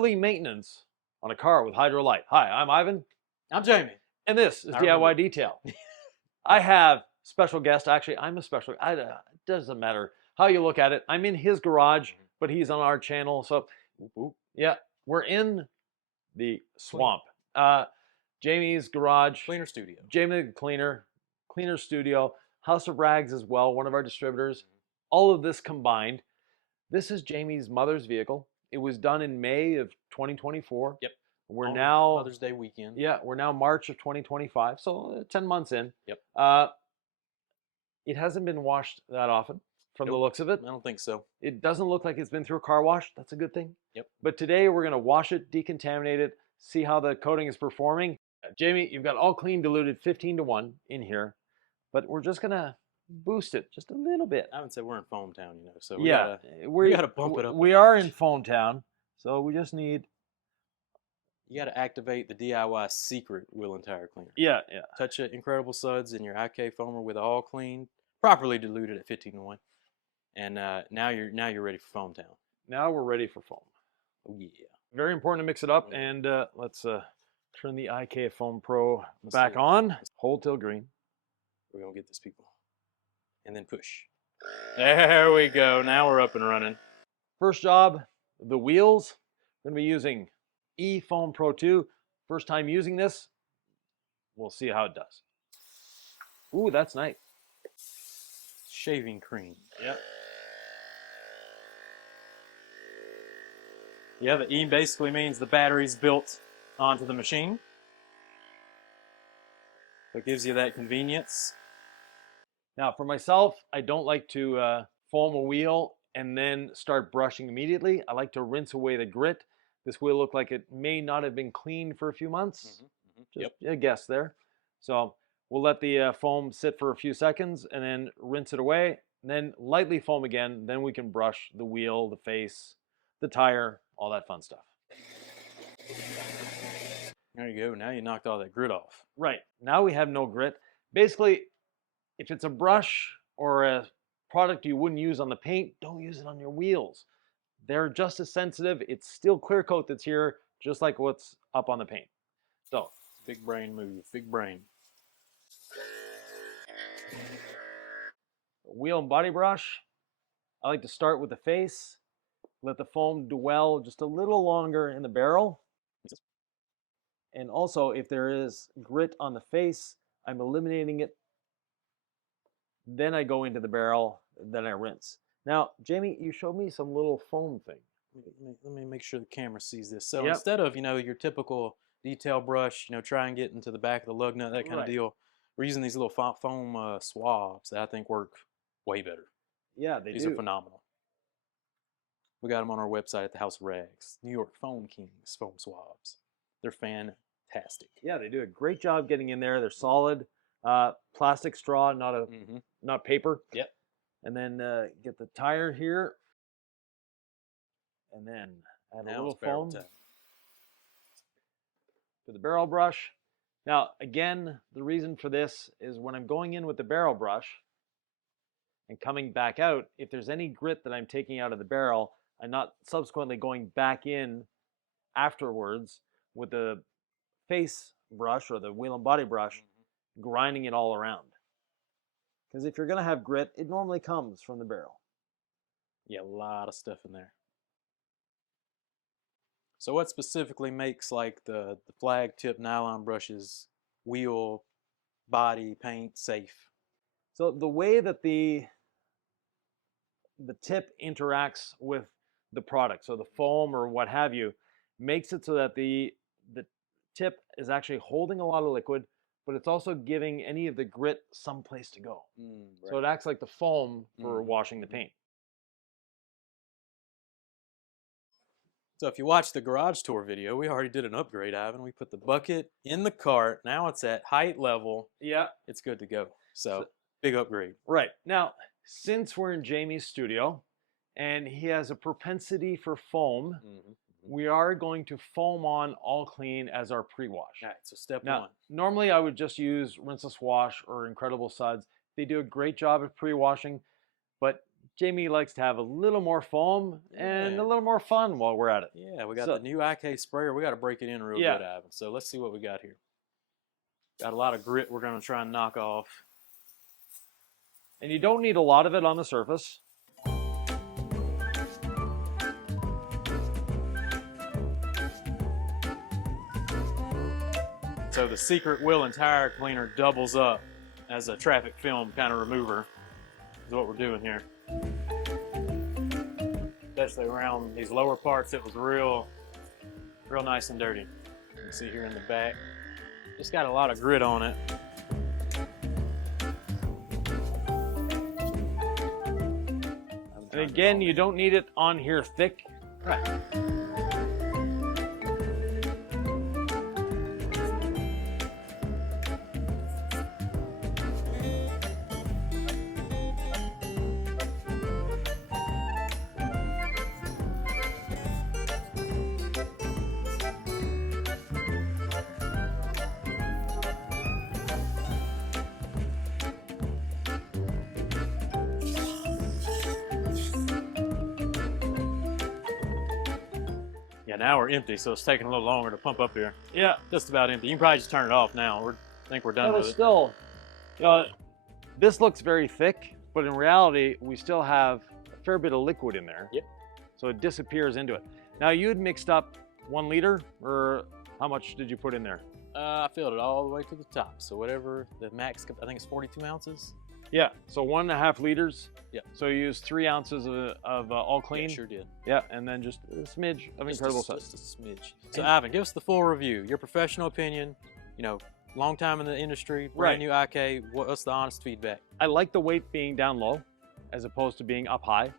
daily maintenance on a car with Hydrolite. Hi, I'm Ivan. I'm Jamie. And this is DIY Detail. I have special guest. Actually, I'm a special. It doesn't matter how you look at it. I'm in his garage, but he's on our channel. So, yeah, we're in the swamp. Jamie's garage. Cleaner studio. Jamie the cleaner studio. House of Rags as well, one of our distributors. All of this combined. This is Jamie's mother's vehicle. It was done in May of 2024. Yep. We're on now Mother's Day weekend. Yeah, we're now March of 2025, so 10 months in. Yep. It hasn't been washed that often from the looks of it. I don't think so. It doesn't look like it's been through a car wash. That's a good thing. Yep. But today we're going to wash it, decontaminate it, see how the coating is performing. Jamie, you've got all clean diluted 15:1 in here, but we're just going to boost it just a little bit. I would say we're in Foam Town, you know, so we gotta bump it up. We are in Foam Town, so we just need. You got to activate the DIY secret wheel and tire cleaner. Yeah. Touch it, Incredible Suds in your IK foamer with all clean, properly diluted at 15:1, and now you're ready for Foam Town. Now we're ready for foam. Oh yeah. Very important to mix it up, and let's turn the IK Foam Pro back on. Hold till green. We're gonna get this, people, and then push. There we go. Now we're up and running. First job, the wheels. We're gonna be using Foam Pro 2. First time using this. We'll see how it does. Ooh, that's nice. Shaving cream. Yep. Yeah, the E basically means the battery's built onto the machine. It gives you that convenience. Now, for myself, I don't like to foam a wheel and then start brushing immediately. I like to rinse away the grit. This wheel looked like it may not have been cleaned for a few months. Just a guess there. So we'll let the foam sit for a few seconds and then rinse it away. And then lightly foam again. Then we can brush the wheel, the face, the tire, all that fun stuff. There you go. Now you knocked all that grit off. Right. Now we have no grit. Basically, if it's a brush or a product you wouldn't use on the paint, don't use it on your wheels. They're just as sensitive. It's still clear coat that's here, just like what's up on the paint. So, big brain move, big brain. Wheel and body brush. I like to start with the face, let the foam dwell just a little longer in the barrel. And also, if there is grit on the face, I'm eliminating it. Then I go into the barrel, then I rinse. Now, Jamie, you showed me some little foam thing. Let me make sure the camera sees this. So instead of, your typical detail brush, try and get into the back of the lug nut, that kind of deal, we're using these little foam swabs that I think work way better. Yeah, These are phenomenal. We got them on our website at the House of Rags. New York Foam Kings foam swabs. They're fantastic. Yeah, they do a great job getting in there. They're solid. Plastic straw, not paper. Yep. And then get the tire here, and then add a little foam to the barrel brush. Now, again, the reason for this is when I'm going in with the barrel brush and coming back out, if there's any grit that I'm taking out of the barrel, I'm not subsequently going back in afterwards with the face brush or the wheel and body brush, grinding it all around. Because if you're going to have grit, it normally comes from the barrel. Yeah, a lot of stuff in there. So what specifically makes like the flag tip nylon brushes wheel, body, paint safe? So the way that the tip interacts with the product, so the foam or what have you, makes it so that the tip is actually holding a lot of liquid, but it's also giving any of the grit some place to go. So it acts like the foam for washing the paint. So if you watch the garage tour video, we already did an upgrade, Ivan. We put the bucket in the cart. Now it's at height level. Yeah. It's good to go. So big upgrade. Right. Now, since we're in Jamie's studio and he has a propensity for foam, we are going to foam on all clean as our pre-wash. All right, so step now, one. Normally I would just use Rinseless Wash or Incredible Suds. They do a great job of pre-washing, but Jamie likes to have a little more foam and Yeah. a little more fun while we're at it. Yeah, we got the new IK sprayer. We got to break it in real good, Ivan. So let's see what we got here. Got a lot of grit we're going to try and knock off. And you don't need a lot of it on the surface. So the secret wheel and tire cleaner doubles up as a traffic film kind of remover is what we're doing here. Especially around these lower parts, it was real nice and dirty. You can see here in the back, just got a lot of grit on it. And again, you don't need it on here thick. Right. Yeah, now we're empty, so it's taking a little longer to pump up here. Yeah. Just about empty. You can probably just turn it off now. I think we're done with it. Still, this looks very thick, but in reality, we still have a fair bit of liquid in there. Yep. So it disappears into it. Now, you had mixed up 1 liter, or how much did you put in there? I filled it all the way to the top. So whatever the max, I think it's 42 ounces. Yeah, so 1.5 liters. Yep. So you used 3 ounces of all clean. Yeah, sure did. Yeah, and then just a smidge of incredible stuff. Just a smidge. So Ivan, give us the full review. Your professional opinion. You know, long time in the industry, brand new IK. What's the honest feedback? I like the weight being down low, as opposed to being up high.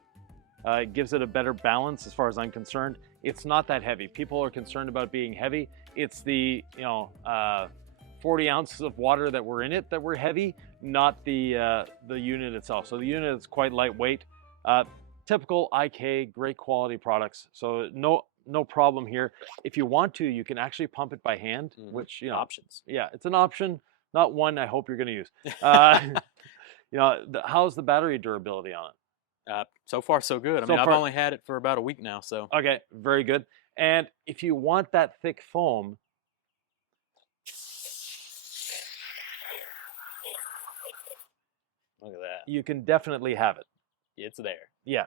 It gives it a better balance, as far as I'm concerned. It's not that heavy. People are concerned about being heavy. It's the 40 ounces of water that were in it that were heavy, not the unit itself. So the unit is quite lightweight. Typical IK, great quality products. So no problem here. If you want to, you can actually pump it by hand, which options. Yeah, it's an option, not one I hope you're going to use. How's the battery durability on it? So far, so good. I mean, I've only had it for about a week now, so. Okay, very good. And if you want that thick foam, look at that. You can definitely have it. It's there. Yeah.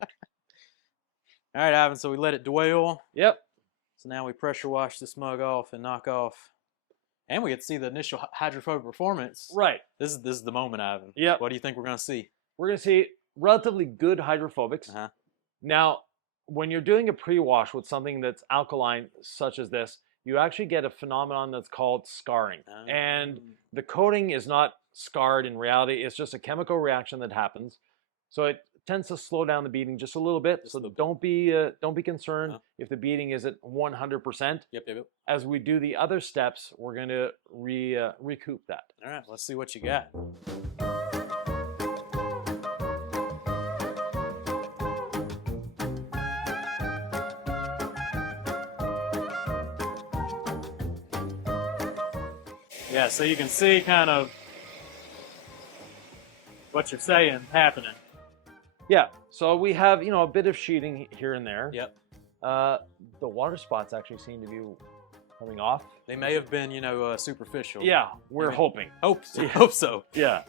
All right, Ivan, so we let it dwell. Yep. So now we pressure wash this mug off and knock off. And we get to see the initial hydrophobic performance. Right. This is the moment, Ivan. Yep. What do you think we're going to see? We're going to see relatively good hydrophobics. Now, when you're doing a pre-wash with something that's alkaline, such as this, you actually get a phenomenon that's called scarring. And the coating is not scarred in reality. It's just a chemical reaction that happens. So it tends to slow down the beading just a little bit. So don't be concerned if the beading is at 100%. Yep. As we do the other steps, we're going to recoup that. All right, let's see what you got. Yeah, so you can see kind of what you're saying happening. Yeah, so we have, a bit of sheeting here and there. Yep. The water spots actually seem to be coming off. They may have been, superficial. Yeah, we're hoping. Hope so. Yeah.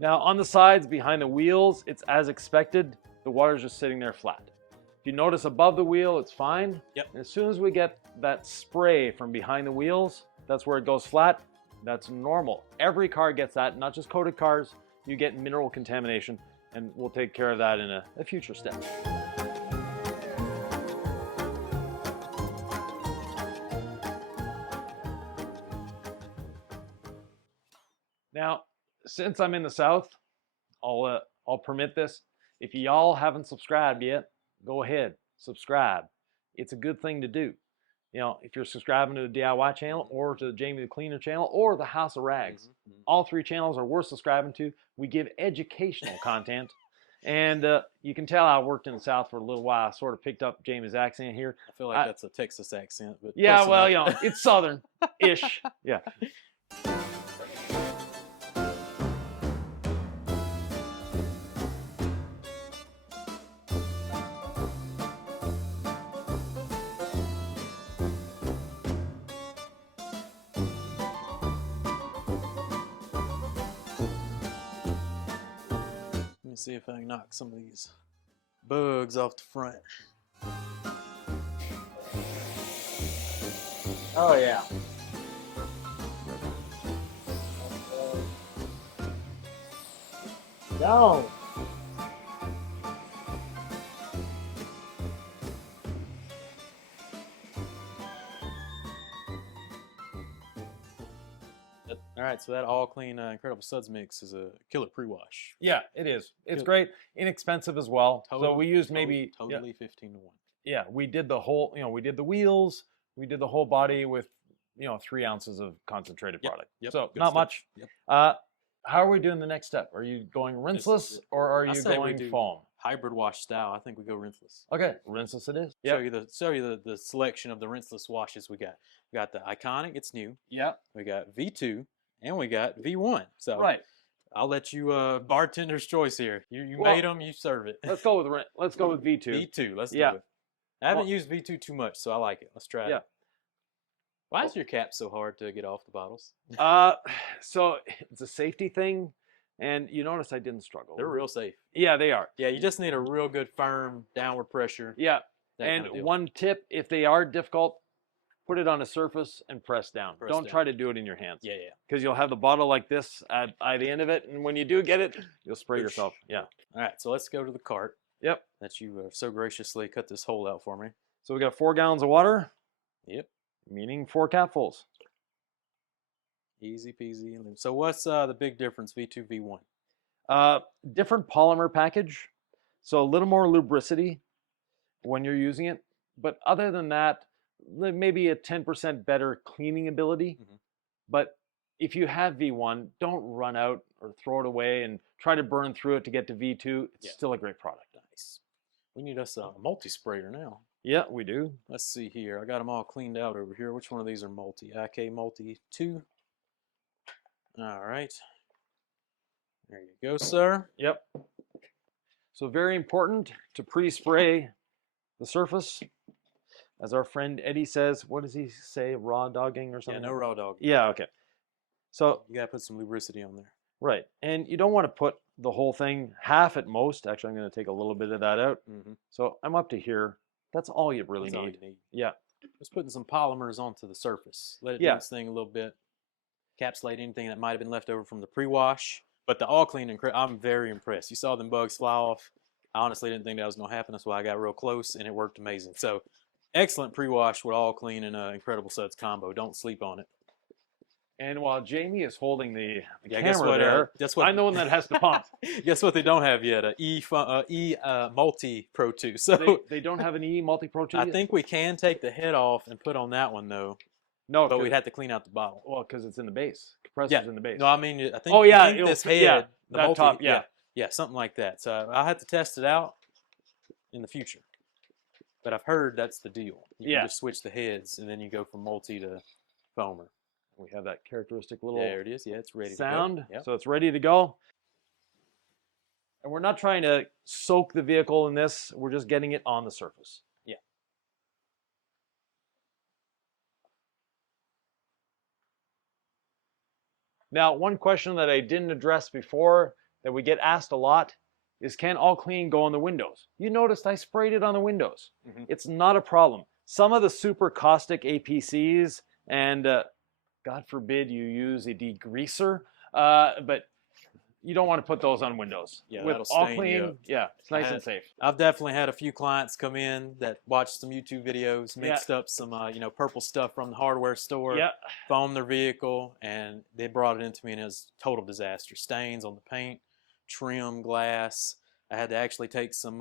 Now on the sides behind the wheels, it's as expected. The water's just sitting there flat. If you notice above the wheel, it's fine. Yep. And as soon as we get that spray from behind the wheels, that's where it goes flat. That's normal. Every car gets that, not just coated cars. You get mineral contamination, and we'll take care of that in a future step. Now, since I'm in the South, I'll permit this. If y'all haven't subscribed yet, go ahead, subscribe. It's a good thing to do. You know, if you're subscribing to the DIY channel or to the Jamie the Cleaner channel or the House of Rags, all 3 channels are worth subscribing to. We give educational content. And you can tell I worked in the South for a little while. I sort of picked up Jamie's accent here. I feel like that's a Texas accent. But yeah, well, you know, it's Southern-ish. Yeah. Let me see if I can knock some of these bugs off the front. Oh yeah. No. All right, so that all clean Incredible Suds mix is a killer pre-wash. Yeah, it is. It's great, inexpensive as well. So we used maybe totally 15 to 1. Yeah, we did the whole. You know, we did the wheels. We did the whole body with 3 ounces of concentrated product. So good not stuff. much. Yep. How are we doing the next step? Are you going rinseless or are you going foam? Hybrid wash style. I think we go rinseless. Okay, rinseless it is. Show you the selection of the rinseless washes we got. We got the Iconic, it's new. Yeah. We got V2 and we got V1. So right. I'll let you bartender's choice here. You made them, you serve it. Let's go with V2. V2. Let's do it. I haven't used V2 too much, so I like it. Let's try it. Why is your cap so hard to get off the bottles? So it's a safety thing, and you notice I didn't struggle. They're real safe. Yeah, they are. Yeah, you just need a real good firm downward pressure. Yeah, and one tip, if they are difficult, put it on a surface and press down. Don't try to do it in your hands. Yeah. Because you'll have the bottle like this at the end of it, and when you do get it, you'll spray yourself. Yeah. All right, so let's go to the cart. Yep. That you so graciously cut this hole out for me. So we got 4 gallons of water. Yep. Meaning 4 capfuls. Easy peasy. So what's the big difference, V2, V1? Different polymer package. So a little more lubricity when you're using it. But other than that, maybe a 10% better cleaning ability. But if you have V1, don't run out or throw it away and try to burn through it to get to V2. It's still a great product. Nice. We need us a multi-sprayer now. Yeah, we do. Let's see here. I got them all cleaned out over here. Which one of these are multi? IK multi 2. All right. There you go, sir. Yep. So very important to pre-spray the surface. As our friend Eddie says, what does he say? Raw dogging or something? Yeah, no raw dog. Yeah, okay. So you gotta put some lubricity on there. Right. And you don't want to put the whole thing, half at most. Actually, I'm going to take a little bit of that out. So I'm up to here. That's all you really need. Yeah. Just putting some polymers onto the surface. Let it do its thing a little bit. Encapsulate anything that might have been left over from the pre-wash. But the all clean, I'm very impressed. You saw them bugs fly off. I honestly didn't think that was going to happen. That's why I got real close, and it worked amazing. So excellent pre-wash with all clean and Incredible Suds combo. Don't sleep on it. And while Jamie is holding the camera there, I'm the one that has to pump. Guess what they don't have yet? E Multi Pro 2. So they don't have an E Multi Pro 2 I yet? think we can take the head off and put on that one, though. No, but we'd have to clean out the bottle. Well, because it's in the base. Compressor's in the base. No, I mean, I think, I think this head, the that multi, top, yeah, something like that. So I'll have to test it out in the future. But I've heard that's the deal. You can just switch the heads, and then you go from multi to foamer. We have that characteristic little there it is. Yeah, it's ready sound. to go. Yep. So it's ready to go. And we're not trying to soak the vehicle in this. We're just getting it on the surface. Yeah. Now, one question that I didn't address before that we get asked a lot is, can all clean go on the windows? You noticed I sprayed it on the windows. It's not a problem. Some of the super caustic APCs and God forbid you use a degreaser, but you don't want to put those on windows. Yeah, with that'll all stain clean, you up. yeah, it's nice and safe. I've definitely had a few clients come in that watched some YouTube videos, mixed up some purple stuff from the hardware store, foamed their vehicle, and they brought it into me, and it was a total disaster. Stains on the paint, trim, glass. I had to actually take some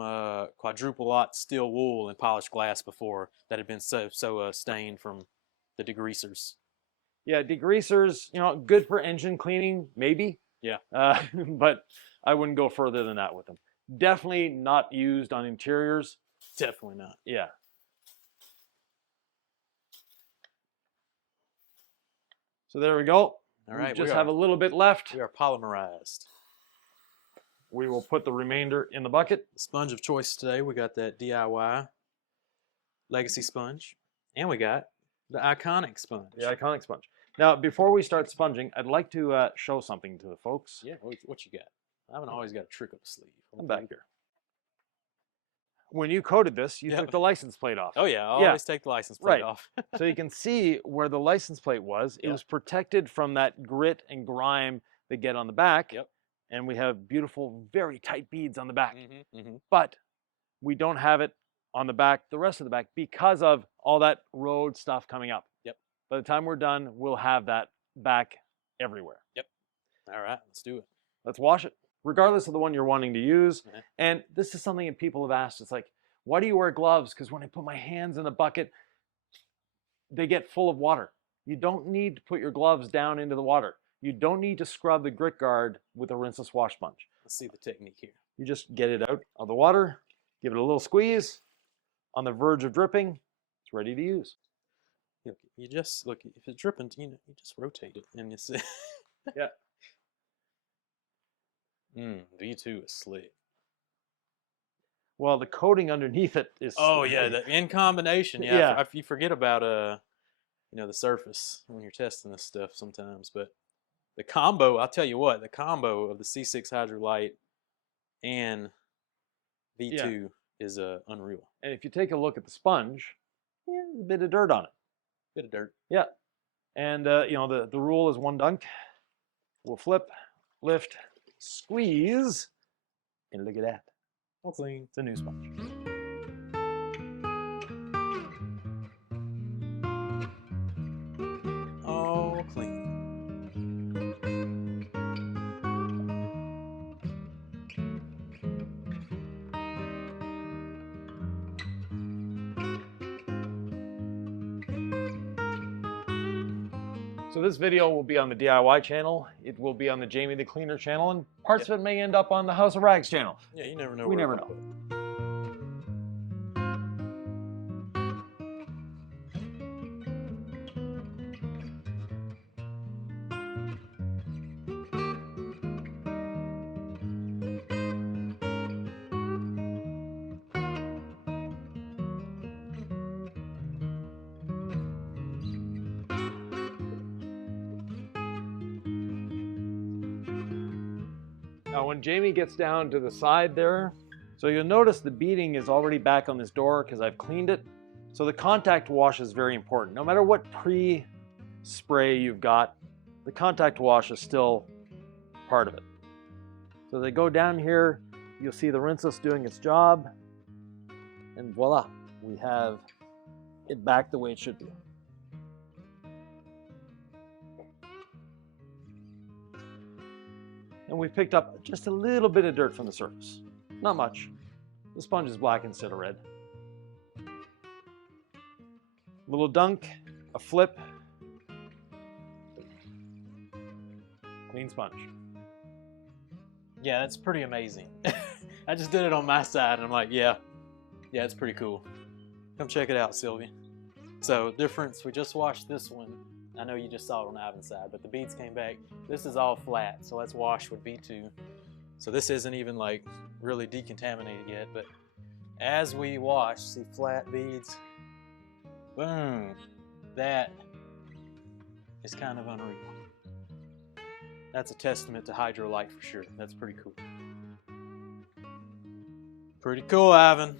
quadruple lot steel wool and polished glass before that had been so stained from the degreasers. Yeah, degreasers, you know, good for engine cleaning, maybe. Yeah. But I wouldn't go further than that with them. Definitely not used on interiors. Definitely not. Yeah. So there we go. All right. We just have a little bit left. We are polymerized. We will put the remainder in the bucket. The sponge of choice today, we got that DIY Legacy sponge, and we got the iconic sponge. The iconic sponge. Now, before we start sponging, I'd like to show something to the folks. Yeah, what you got? I haven't always got a trick up the sleeve. I'm back here. When you coated this, you Yep. took the license plate off. Oh yeah, I always take the license plate off. So you can see where the license plate was. It was protected from that grit and grime they get on the back. Yep. And we have beautiful, very tight beads on the back. Mm-hmm. But we don't have it on the back, the rest of the back, because of all that road stuff coming up. Yep. By the time we're done, we'll have that back everywhere. Yep. All right, let's do it. Let's wash it, regardless of the one you're wanting to use. Mm-hmm. And this is something that people have asked. It's like, why do you wear gloves? Because when I put my hands in the bucket, they get full of water. You don't need to put your gloves down into the water. You don't need to scrub the grit guard with a rinseless wash sponge. Let's see the technique here. You just get it out of the water, give it a little squeeze, on the verge of dripping, it's ready to use. You just look, if it's dripping, you just rotate it and you see. Yeah. V2 is slick. Well, the coating underneath it is. Oh yeah, in combination. Yeah, Yeah. you forget about the surface when you're testing this stuff sometimes. But the combo, I'll tell you what, the combo of the C6 Hydrolite and V2 is unreal. And if you take a look at the sponge, there's a bit of dirt on it. Bit of dirt. Yeah. And the rule is one dunk. We'll flip, lift, squeeze, and look at that. All clean. It's a new sponge. All clean. So this video will be on the DIY channel. It will be on the Jamie the Cleaner channel, and parts of it may end up on the House of Rags channel. Yeah, you never know. We where never it'll know. put. Now when Jamie gets down to the side there, so you'll notice the beading is already back on this door because I've cleaned it. So the contact wash is very important. No matter what pre-spray you've got, the contact wash is still part of it. So they go down here, you'll see the Rinseless doing its job, and voila, we have it back the way it should be. And we picked up just a little bit of dirt from the surface. Not much. The sponge is black instead of red. Little dunk, a flip, clean sponge. Yeah, that's pretty amazing. I just did it on my side, and I'm like, yeah, it's pretty cool. Come check it out, Sylvia. So, difference, we just washed this one. I know you just saw it on Ivan's side, but the beads came back. This is all flat, so let's wash with V2. So this isn't even like really decontaminated yet, but as we wash, see flat beads, boom, that is kind of unreal. That's a testament to Hydrolite for sure. That's pretty cool. Pretty cool, Ivan.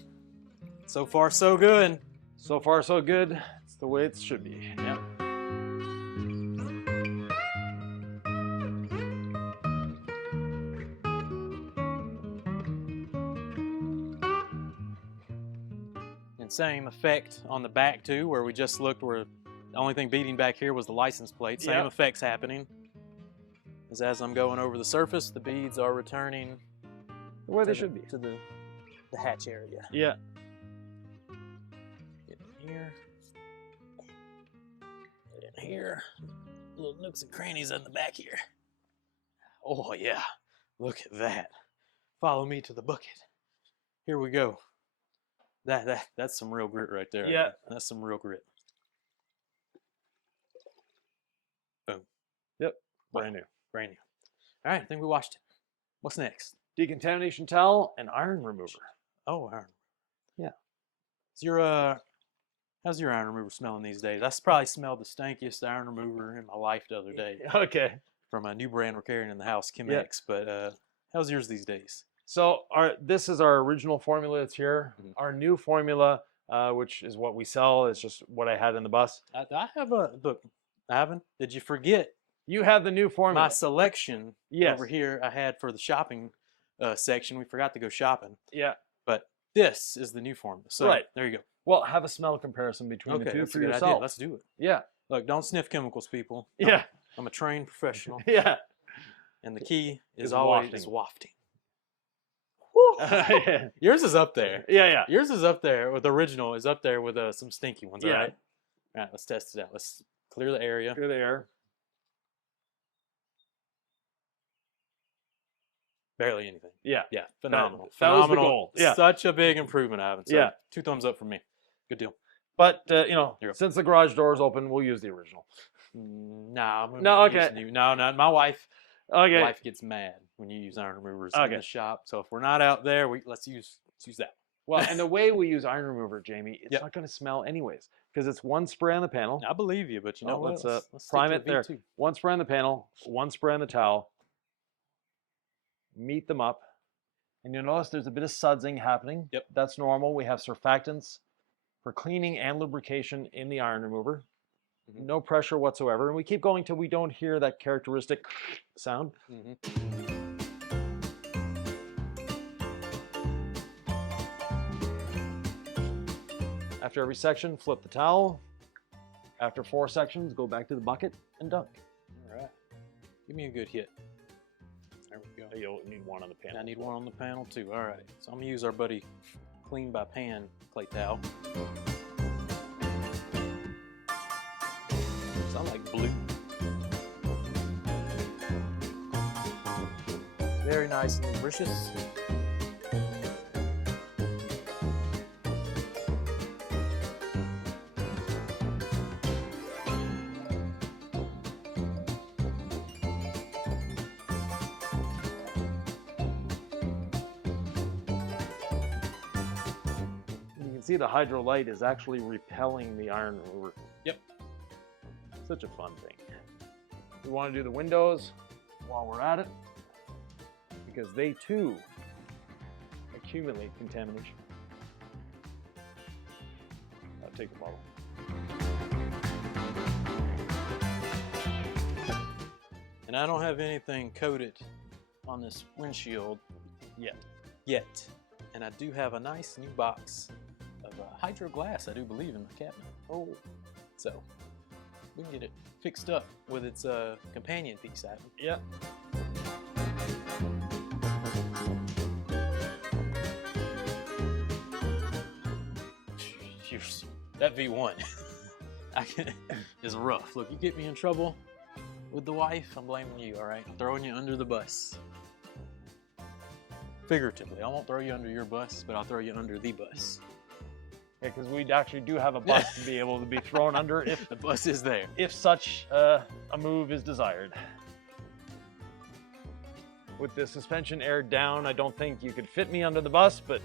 So far, so good. So far, so good. It's the way it should be. Yeah. And same effect on the back too, where we just looked where the only thing beading back here was the license plate. Same effects happening. As I'm going over the surface, the beads are returning where they should be. To the hatch area. Yeah. Get in here. Get in here. Little nooks and crannies in the back here. Oh yeah, look at that. Follow me to the bucket. Here we go. That's some real grit right there. Yeah. That's some real grit. Boom. Yep. Brand new. Brand new. All right, I think we washed it. What's next? Decontamination towel and iron remover. Oh, iron. Yeah. Is your how's your iron remover smelling these days? I probably smelled the stankiest iron remover in my life the other day Okay. from a new brand we're carrying in the house, Chemex. But how's yours these days? So this is our original formula that's here. Mhm. Our new formula, which is what we sell, is just what I had in the bus. I have a look. Ivan, did you forget You have the new formula. my selection Yes. over here? I had for the shopping section. We forgot to go shopping, Yeah. but this is the new formula. So Right. there you go. Well, have a smell comparison between the Okay, two that's a for good yourself. idea. Let's do it. Yeah. Look, don't sniff chemicals, people. Yeah. I'm a trained professional, Yeah. and the key is Is always wafting. Yeah. Yours is up there. Yeah. Yours is up there with the original. Is up there with some stinky ones. Yeah. All right. All right. Let's test it out. Let's clear the area. Clear the air. Barely anything. Yeah. Yeah. Phenomenal. that was the Phenomenal. goal. Yeah. Such a big improvement, Ivan. So Yeah. 2 thumbs up for me. Good deal. But Here you go. since the garage door is open, we'll use the original. Nah. I'm gonna No, use okay. new- No. My wife Okay. wife gets mad when you use iron removers in Okay. the shop. So if we're not out there, let's use that. Well, and the way we use iron remover, Jamie, it's Yep. not going to smell anyways because it's one spray on the panel. I believe you, but you know Oh, what? let's, Let's stick prime to it the there. V2. One spray on the panel, one spray on the towel. Meet them up. And you'll notice there's a bit of sudsing happening. Yep. That's normal. We have surfactants for cleaning and lubrication in the iron remover. Mhm. No pressure whatsoever. And we keep going till we don't hear that characteristic sound. Mhm. After every section, flip the towel. After 4 sections, go back to the bucket and dunk. All right. Give me a good hit. There we go. You'll need one on the panel. I need one on the panel too. All right. So I'm gonna use our buddy Clean by Pan clay towel. Sound like blue. Very nice and lubricious. You can see the Hydrolite is actually repelling the iron remover. Yep. Such a fun thing. We want to do the windows while we're at it because they too accumulate contamination. I'll take the bottle. And I don't have anything coated on this windshield yet. And I do have a nice new box of hydro glass, I do believe, in my cabinet. Oh, So we can get it fixed up with its companion piece, Adam. yeah. That V1 is rough. Look, you get me in trouble with the wife, I'm blaming you, all right? I'm throwing you under the bus. Figuratively, I won't throw you under your bus, but I'll throw you under the bus. Yeah, because we actually do have a bus to be able to be thrown under The bus is there. if such a move is desired. With the suspension aired down, I don't think you could fit me under the bus, but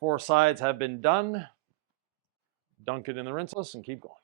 4 sides have been done. Dunk it in the rinseless and keep going.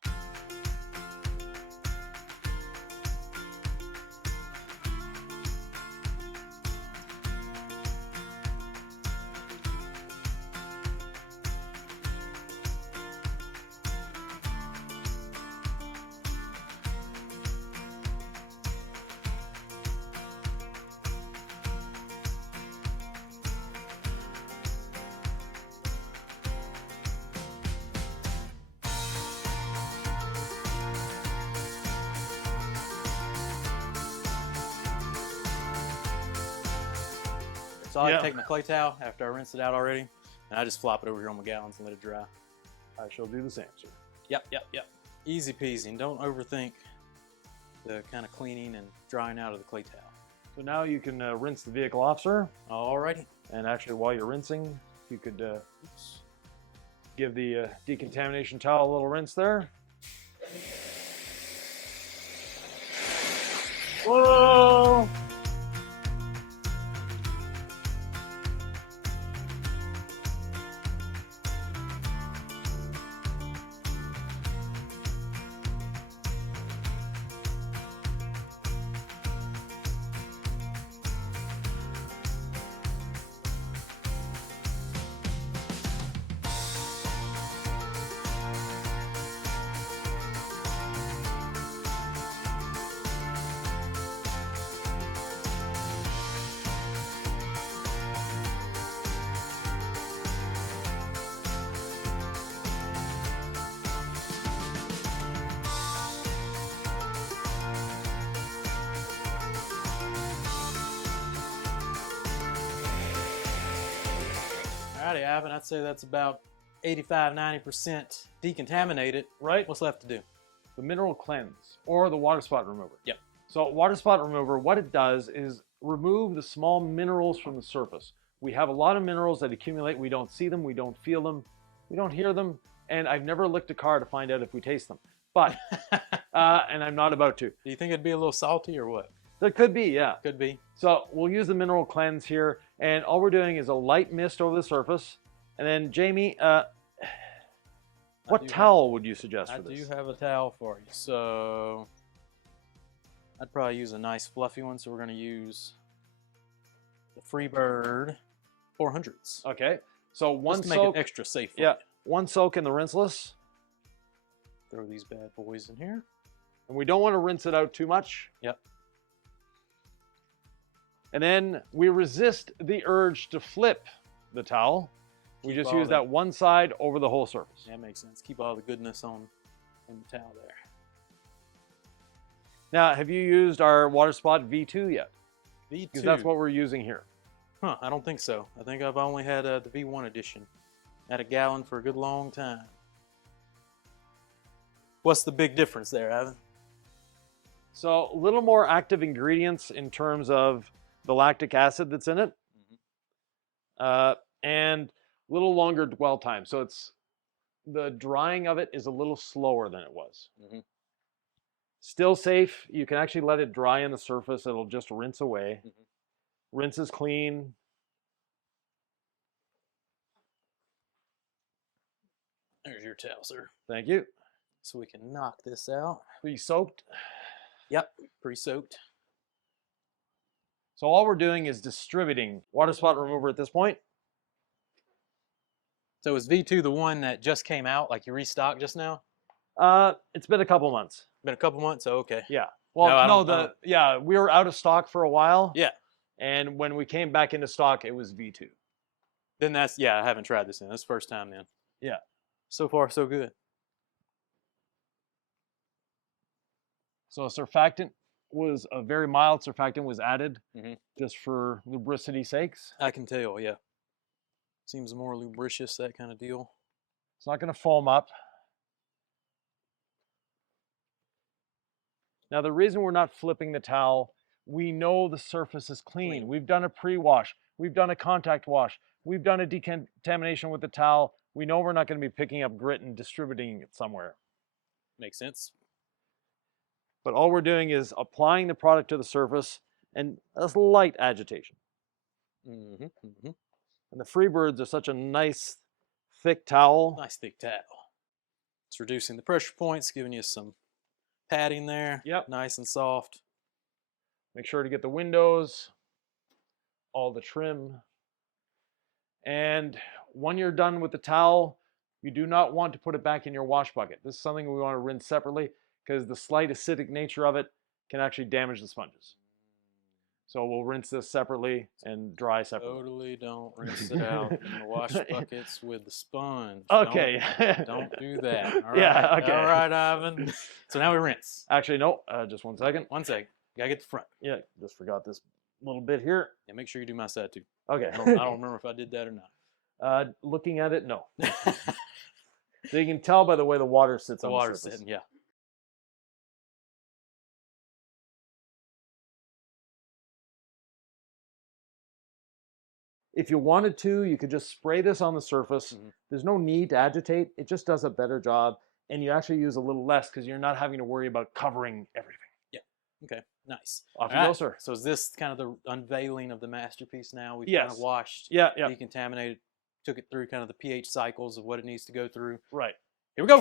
So I take my clay towel after I rinse it out already, and I just flop it over here on my gallons and let it dry. I shall do the same, sir. Yep. Easy peasy, and don't overthink the kind of cleaning and drying out of the clay towel. So now you can rinse the vehicle off, sir. Alrighty. And actually, while you're rinsing, you could give the decontamination towel a little rinse there. Whoa! Alrighty, Ivan, I'd say that's about 85–90% decontaminated. Right? What's left to do? The mineral cleanse, or the water spot remover. Yep. So water spot remover, what it does is remove the small minerals from the surface. We have a lot of minerals that accumulate. We don't see them, we don't feel them, we don't hear them, and I've never licked a car to find out if we taste them. But, and I'm not about to. Do you think it'd be a little salty or what? There could be, yeah. Could be. So we'll use the mineral cleanse here, and all we're doing is a light mist over the surface. And then, Jamie, what towel would you suggest for this? I do have a towel for you. So I'd probably use a nice fluffy one. So we're going to use the Freebird 400s. Okay. So one Just to make soak. it extra safe. Yeah. One soak in the Rinseless. Throw these bad boys in here. And we don't want to rinse it out too much. Yep. And then we resist the urge to flip the towel. We just use that one side over the whole surface. That makes sense. Keep all the goodness on the towel there. Now, have you used our water spot V2 yet? V2? Because that's what we're using here. Huh, I don't think so. I think I've only had the V1 edition. At a gallon for a good long time. What's the big difference there, Ivan? So a little more active ingredients in terms of the lactic acid that's in it. And a little longer dwell time. So it's the drying of it is a little slower than it was. Still safe. You can actually let it dry on the surface. It'll just rinse away. Rinse is clean. There's your towel, sir. Thank you. So we can knock this out. Pre-soaked. Yep, pre-soaked. So all we're doing is distributing water spot remover at this point. So is V2 the one that just came out, like you restocked just now? It's been a couple months. Been a couple months? Oh, okay. Yeah. Well, no, yeah, we were out of stock for a while. Yeah. And when we came back into stock, it was V2. Then that's, yeah, I haven't tried this in. That's the first time then. Yeah. So far, so good. So surfactant was a very mild surfactant was added just for lubricity sakes. I can tell, yeah. Seems more lubricious, that kind of deal. It's not going to foam up. Now, the reason we're not flipping the towel, we know the surface is clean. We've done a pre-wash. We've done a contact wash. We've done a decontamination with the towel. We know we're not going to be picking up grit and distributing it somewhere. Makes sense. But all we're doing is applying the product to the surface and a slight agitation. And the Freebirds are such a nice, thick towel. Nice thick towel. It's reducing the pressure points, giving you some padding there. Yep. Nice and soft. Make sure to get the windows, all the trim. And when you're done with the towel, you do not want to put it back in your wash bucket. This is something we want to rinse separately because the slight acidic nature of it can actually damage the sponges. So we'll rinse this separately and dry separately. Totally don't rinse it out in the wash buckets with the sponge. Okay. Don't do that. All right. Yeah, okay. All right, Ivan. So now we rinse. Actually, no, just 1 second. 1 second. Gotta get the front. Yeah, just forgot this little bit here. Yeah, make sure you do my side too. Okay. I don't remember if I did that or not. Looking at it, no. So you can tell by the way the water sits The on water's the surface. sitting, yeah. If you wanted to, you could just spray this on the surface. There's no need to agitate. It just does a better job. And you actually use a little less because you're not having to worry about covering everything. Yeah. Okay. Nice. Off you go, sir. So is this kind of the unveiling of the masterpiece now? We've Yes. kind of washed, Yeah. decontaminated, took it through kind of the pH cycles of what it needs to go through. Right. Here we go.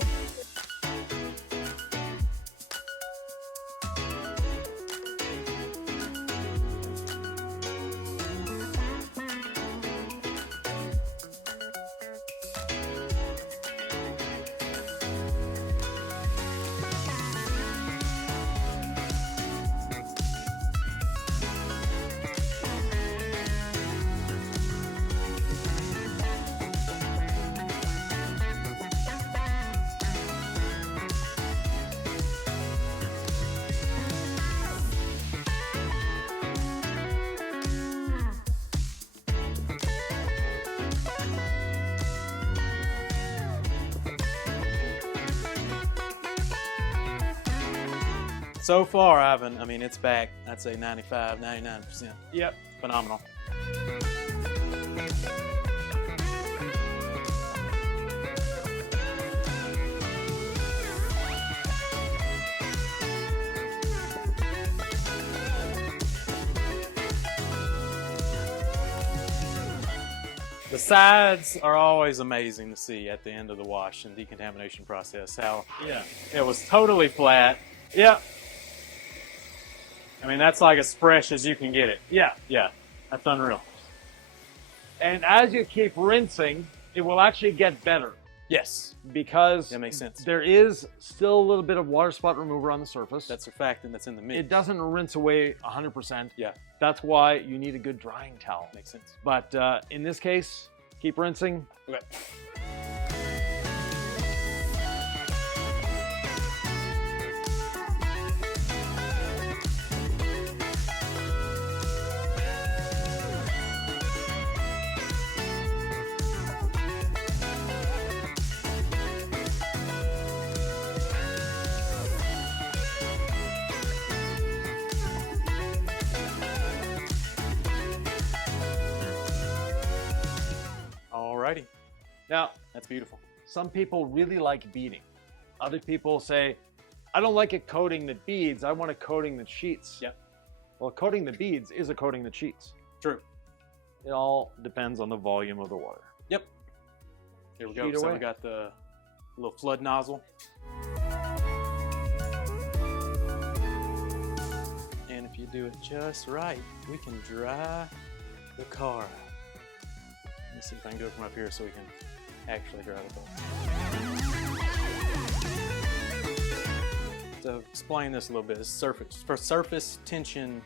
So far, Ivan, I mean, it's back, I'd say 95, 99%. Yep. Phenomenal. The sides are always amazing to see at the end of the wash and decontamination process. How it was totally flat. Yeah. I mean, that's like as fresh as you can get it. Yeah. Yeah, that's unreal. And as you keep rinsing, it will actually get better. Yes. Because that makes sense. There is still a little bit of water spot remover on the surface. That's a fact, and that's in the mix. It doesn't rinse away 100%. Yeah. That's why you need a good drying towel. Makes sense. But in this case, keep rinsing. Okay. Alrighty. Now, that's beautiful. Some people really like beading. Other people say, I don't like it coating the beads, I want it coating the sheets. Yep. Well, coating the beads is a coating the sheets. True. It all depends on the volume of the water. Yep. Here we go. Sheet So away. we got the little flood nozzle. And if you do it just right, we can dry the car. Let me see if I can do it from up here so we can actually dry the car. So explain this a little bit. This is surface tension,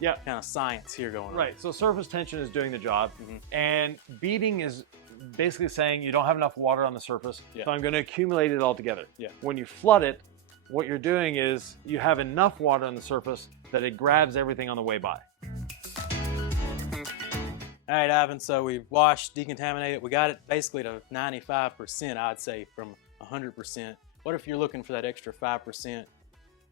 Yeah. kind of science here going on. Right, so surface tension is doing the job, and beading is basically saying you don't have enough water on the surface, so I'm going to accumulate it all together. Yeah. When you flood it, what you're doing is you have enough water on the surface that it grabs everything on the way by. All right, Ivan, so we've washed, decontaminated. We got it basically to 95%, I'd say, from 100%. What if you're looking for that extra 5%?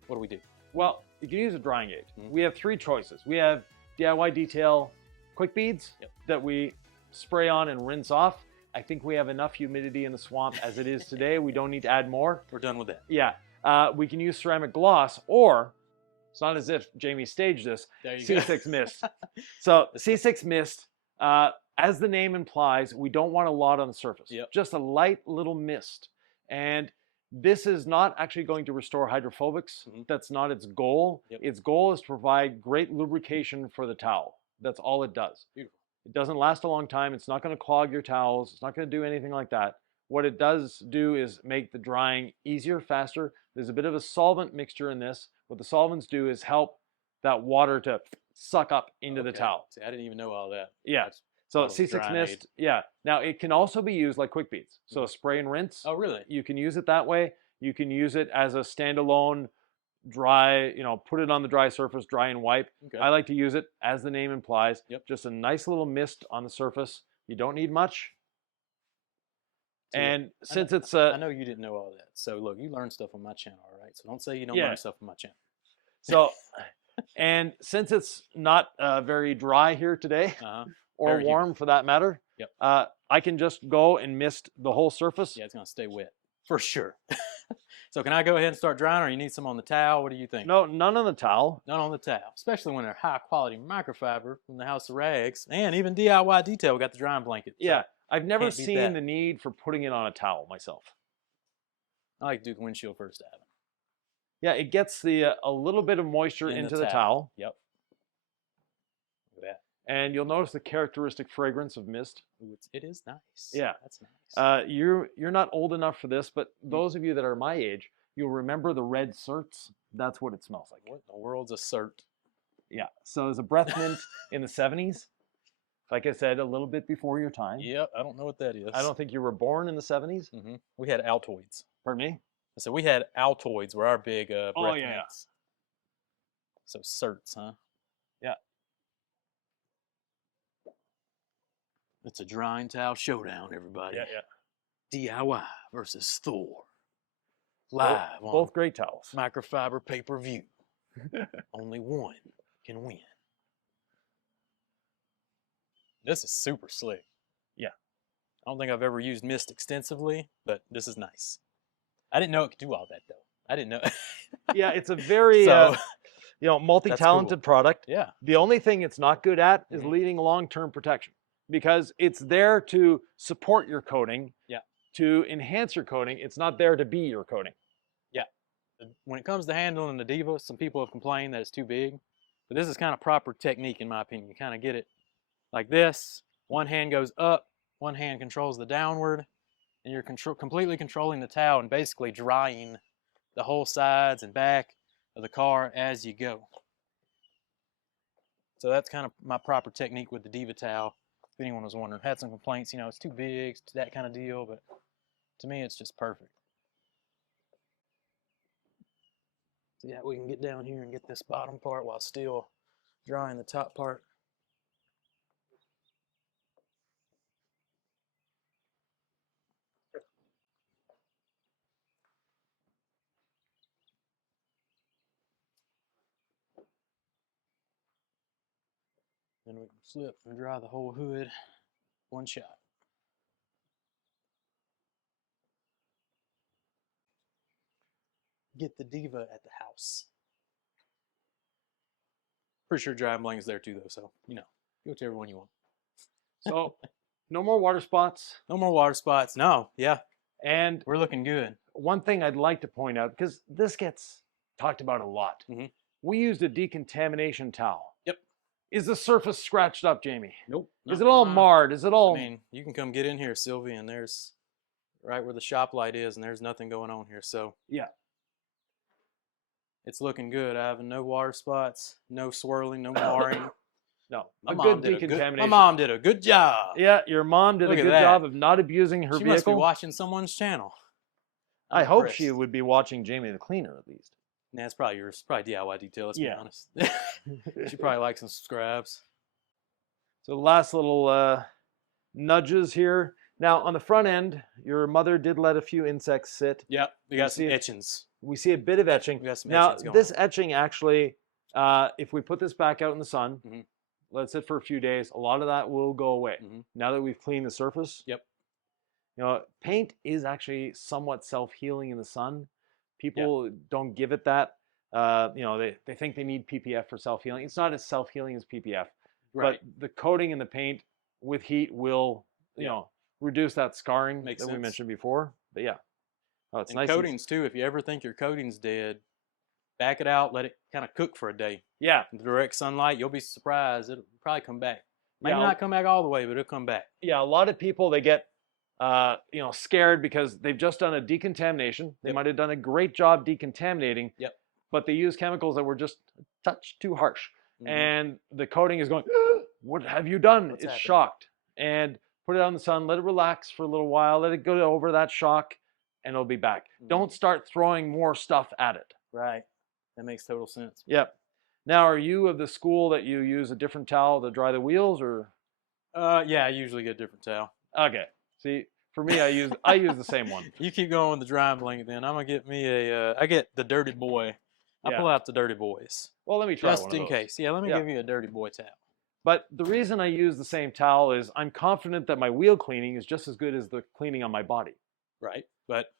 What do we do? Well, you can use a drying aid. We have three choices. We have DIY detail quick beads that we spray on and rinse off. I think we have enough humidity in the swamp as it is today. We don't need to add more. We're done with that. Yeah. We can use ceramic gloss, or it's not as if Jamie staged this, There you C6 mist. So C6 mist, as the name implies, we don't want a lot on the surface. Just a light little mist. And this is not actually going to restore hydrophobics. That's not its goal. Its goal is to provide great lubrication for the towel. That's all it does. Beautiful. It doesn't last a long time. It's not going to clog your towels. It's not going to do anything like that. What it does do is make the drying easier, faster. There's a bit of a solvent mixture in this. What the solvents do is help that water to suck up into the towel. See, I didn't even know all that. Yeah. So C6 mist, Now it can also be used like quick beads. So spray and rinse. Oh, really? You can use it that way. You can use it as a standalone dry, you know, put it on the dry surface, dry and wipe. Okay. I like to use it, as the name implies, Yep. just a nice little mist on the surface. You don't need much. And since it's I know you didn't know all that. So look, you learn stuff on my channel, all right? So don't say you don't learn stuff on my channel. So, and since it's not very dry here today, or very warm humid. for that matter, Yep. I can just go and mist the whole surface. Yeah, it's gonna stay wet for sure. So can I go ahead and start drying, or you need some on the towel? What do you think? No, none on the towel. None on the towel, especially when they're high quality microfiber from the House of Rags, and even DIY Detail. We got the drying blanket. So Yeah, I've never can't beat seen that. the need for putting it on a towel myself. I like to do the windshield first, Adam. Yeah, it gets the a little bit of moisture into the towel. Yep. Look at that. And you'll notice the characteristic fragrance of mist. Ooh, it is nice. Yeah, that's nice. You're not old enough for this, but those of you that are my age, you'll remember the red certs. That's what it smells like. What in the world's a cert? Yeah. So there's a breath mint in the 70s. Like I said, a little bit before your time. Yep, I don't know what that is. I don't think you were born in the 70s. We had Altoids. Pardon me? So we had Altoids were our big breath yeah. mints. So certs, huh? Yeah. It's a drying towel showdown, everybody. Yeah. DIY versus Thor. Live on both great towels. Microfiber pay-per-view. Only one can win. This is super slick. Yeah. I don't think I've ever used mist extensively, but this is nice. I didn't know it could do all that, though. I didn't know. Yeah, it's a very multi-talented product. Yeah. The only thing it's not good at is leading long-term protection, because it's there to support your coating, to enhance your coating. It's not there to be your coating. Yeah. When it comes to handling the Diva, some people have complained that it's too big, but this is kind of proper technique in my opinion. You kind of get it like this. One hand goes up, one hand controls the downward, and you're completely controlling the towel and basically drying the whole sides and back of the car as you go. So that's kind of my proper technique with the Diva towel. If anyone was wondering, had some complaints, it's too big, it's that kind of deal, but to me, it's just perfect. So yeah, we can get down here and get this bottom part while still drying the top part. Then we can flip and dry the whole hood one shot. Get the Diva at the house. Pretty sure drying blanket's there too, though, so, go to everyone you want. So, no more water spots. No more water spots. No, yeah. And we're looking good. One thing I'd like to point out, because this gets talked about a lot, we used a decontamination towel. Yep. Is the surface scratched up, Jamie? Nope. Is it all marred? Is it all... I mean, you can come get in here, Sylvie, and there's right where the shop light is, and there's nothing going on here, so... Yeah. It's looking good. I have no water spots, no swirling, no marring. No, my mom did a good job. Yeah, your mom did a good job of not abusing her vehicle. She must be watching someone's channel. I hope she would be watching Jamie the Cleaner at least. Nah, it's probably yours. It's probably DIY Detail, let's be honest. She probably likes some subscribes. So the last little nudges here. Now, on the front end, your mother did let a few insects sit. Yep, we got some etchings. We see a bit of etching. We got some now, etchings going this on. etching actually, if we put this back out in the sun, let it sit for a few days, a lot of that will go away. Now that we've cleaned the surface. Yep. Paint is actually somewhat self-healing in the sun. People don't give it that. They think they need PPF for self-healing. It's not as self-healing as PPF. Right. But the coating in the paint with heat will, reduce that scarring Makes that sense. we mentioned before. But yeah. Oh, it's and nice. Coatings too, if you ever think your coating's dead, back it out, let it kind of cook for a day. Yeah. In the direct sunlight, you'll be surprised. It'll probably come back. Maybe not come back all the way, but it'll come back. Yeah, a lot of people, they get scared because they've just done a decontamination. They might have done a great job decontaminating. Yep. But they use chemicals that were just a touch too harsh. And the coating is going, what have you done? What's it's happening? shocked. And put it out in the sun, let it relax for a little while, let it go over that shock, and it'll be back. Don't start throwing more stuff at it. Right. That makes total sense. Yep. Now, are you of the school that you use a different towel to dry the wheels, or? Yeah, I usually get a different towel. Okay. See, for me, I use the same one. You keep going with the drying blanket, then I'm gonna get me a. I get the Dirty Boy. I pull out the Dirty Boys. Well, let me try just one of in those. case. Yeah, let me give you a Dirty Boy towel. But the reason I use the same towel is I'm confident that my wheel cleaning is just as good as the cleaning on my body. Right, but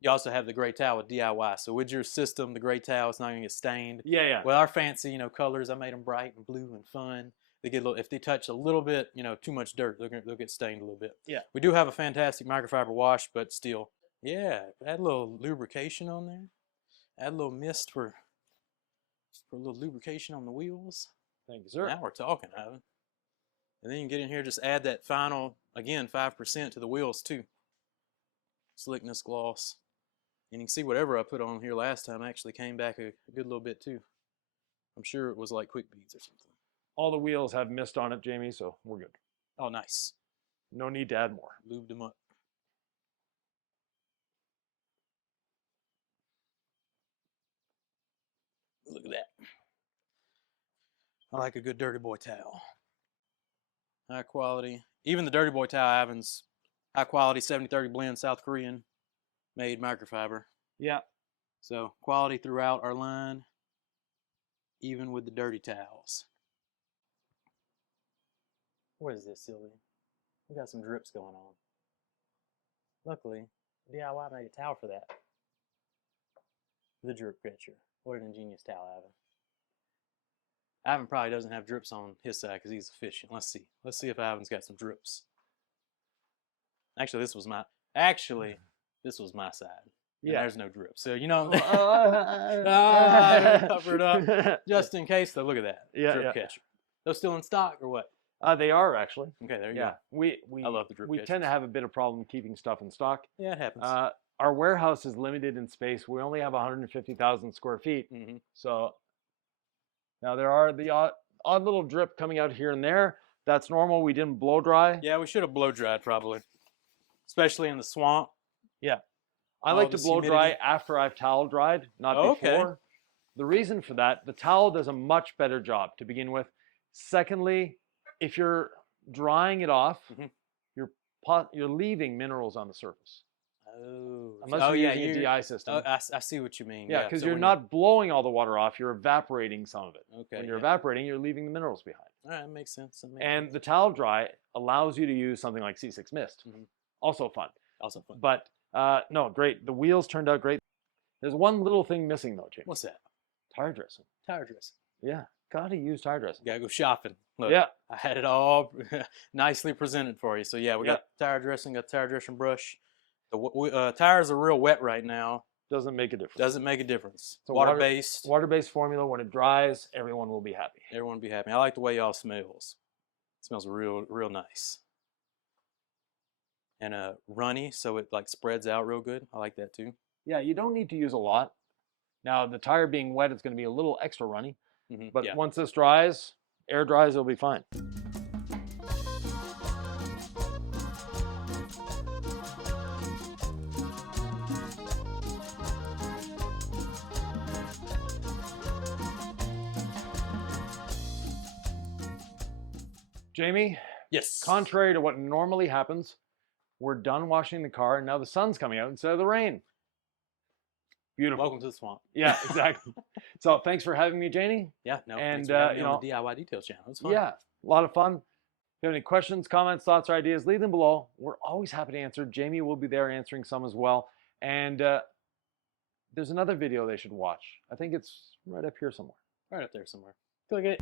you also have the gray towel with DIY. So with your system, the gray towel, it's not gonna get stained. Yeah, yeah. With our fancy, colors, I made them bright and blue and fun. They get a little, if they touch a little bit, too much dirt, they'll get stained a little bit. Yeah. We do have a fantastic microfiber wash, but still, yeah, add a little lubrication on there. Add a little mist for a little lubrication on the wheels. Thank you, sir. Now we're talking, Ivan. And then you can get in here, just add that final, again, 5% to the wheels too. Slickness gloss. And you can see whatever I put on here last time actually came back a good little bit too. I'm sure it was like quick beads or something. All the wheels have mist on it, Jamie, so we're good. Oh, nice. No need to add more. Lubed them up. Look at that. I like a good Dirty Boy towel. High quality. Even the Dirty Boy towel, Ivan's high quality 70-30 blend South Korean made microfiber. Yeah. So quality throughout our line, even with the dirty towels. What is this, Sylvia? We got some drips going on. Luckily, DIY made a towel for that. The drip catcher. What an ingenious towel, Ivan. Ivan probably doesn't have drips on his side because he's efficient. Let's see. Let's see if Ivan's got some drips. Actually, this was my side. Yeah. There's no drip. So, cover it up. Just in case, though, look at that. Drip catcher. Those still in stock or what? They are actually. Okay, there you go. I love the drip catchers. We tend to have a bit of problem keeping stuff in stock. Yeah, it happens. Our warehouse is limited in space. We only have 150,000 square feet. Mm-hmm. So now there are the odd little drip coming out here and there. That's normal. We didn't blow dry. Yeah, we should have blow dried probably, especially in the swamp. Yeah. I like to blow dry after I've towel dried, not before. Okay. The reason for that, the towel does a much better job to begin with. Secondly, if you're drying it off, you're leaving minerals on the surface. Oh. Unless you're using a DI system. I see what you mean. Yeah, because you're not blowing all the water off, you're evaporating some of it. Okay. When you're evaporating, you're leaving the minerals behind. All right, that makes sense. The towel dry allows you to use something like C6 Mist. Also fun. But no, great. The wheels turned out great. There's one little thing missing though, James. What's that? Tire dressing. Tire dressing. Yeah, gotta use tire dressing. Gotta go shopping. Look, yeah, I had it all nicely presented for you. So yeah, we got tire dressing, got tire dressing brush. The tires are real wet right now. Doesn't make a difference. Doesn't make a difference. It's water-based. Water-based formula. When it dries, everyone will be happy. Everyone will be happy. I like the way y'all smells. It smells real nice. And runny, so it like spreads out real good. I like that too. Yeah, you don't need to use a lot. Now the tire being wet, it's going to be a little extra runny. But once this dries, air dries, it'll be fine. Jamie? Yes. Contrary to what normally happens, we're done washing the car and now the sun's coming out instead of the rain. Beautiful. Welcome to the swamp. Yeah, exactly. So thanks for having me, Janie. Yeah, no, and thanks for having me on the DIY Details channel. It was fun. Yeah, a lot of fun. If you have any questions, comments, thoughts, or ideas, leave them below. We're always happy to answer. Jamie will be there answering some as well. And there's another video they should watch. I think it's right up here somewhere. Right up there somewhere. Click it.